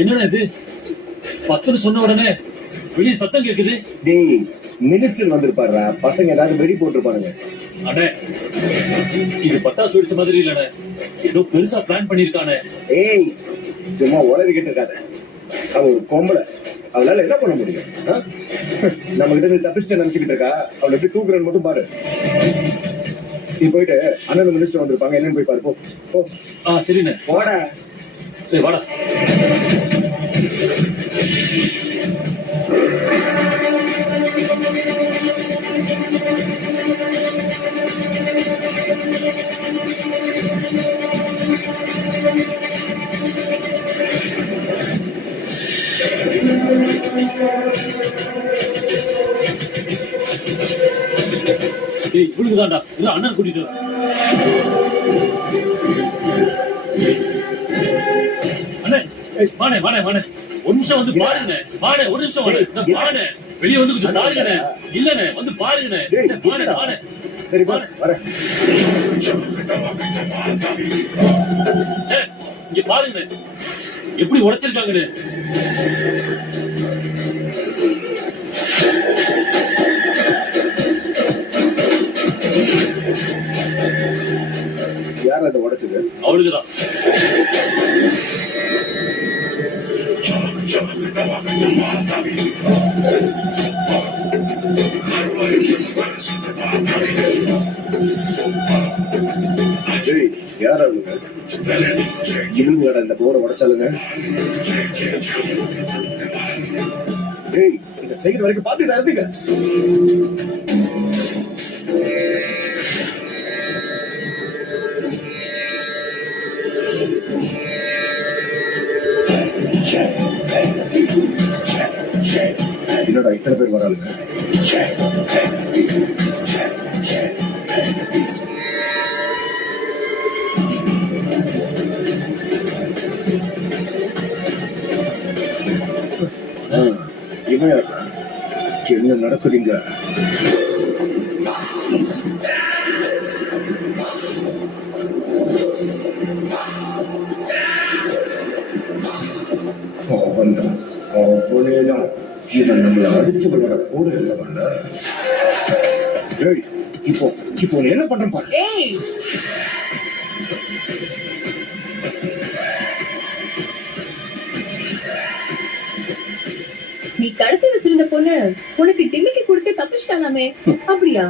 என்னடா இது 10ன்னு சொன்ன உடனே வெளியே சத்தம் கேக்குது. டேய் மினிஸ்டர் வந்திருப்பாருடா, பசங்க ஏதாவது வெடி போட்டிருப்பானுங்க. அண்ணே இது பட்டாசு வெடிச்ச மாதிரி இல்லண்ணே, ஏதோ பெருசா பிளான் பண்ணிருக்கானே. ஏய் சும்மா உளறிக்கிட்டு இருக்காத. அவ ஒரு பொம்பளை, அவளால என்ன பண்ண முடியும்? நம்ம கிட்ட இருந்து தப்பிச்சுட்டு நினைச்சுக்கிட்டு இருக்கா. அவளை எப்படி தூக்குறன்னு மட்டும் பாரு. நீ போயிட்டு அண்ணன் மினிஸ்டர் வந்திருப்பாங்க, என்னன்னு போய் பாரு. போ போ. சரிண்ணே. போடா. வாடா. ஏய் விழுகுதாண்டா, இல்ல அண்ணன் கூட்டிட்டு வா. அண்ணே வாணே வாணே வாணே, ஒரு நிமிஷம் வந்து பாருங்கண்ணே. வாணே ஒரு நிமிஷம் வாணே, வாணே வெளியே வந்து கொஞ்சம் பாருங்கண்ணே. இல்லண்ணே வந்து பாருங்கண்ணே. வாணே வாணே. சரி பாரு வரேன். இங்க பாருங்கண்ணே எப்படி உடைச்சிருக்காங்கண்ணே. யார் அதை உடைச்சது? அவளுக்குதான். யார் அவங்க? இவங்க இந்த போர்டை உடைச்சாலுங்க. டேய் இத செய்யற வரைக்கும் பாத்துட்டு இருந்தீங்க. என்னடா இத்தனை பேர் வராளுங்க? என்ன நடக்குதுங்க? அவனேதான் இவன் நம்மளை அடிச்சு விளையாட கூட இல்லவன்ல. இப்போ இப்போ என்ன பண்றேன் பாரு. நீ கடத்தி வச்சிருந்த பொண்ணு உனக்கு டிமிக்கி கொடுத்து தப்பிச்சிட்டானாமே, அப்படியா?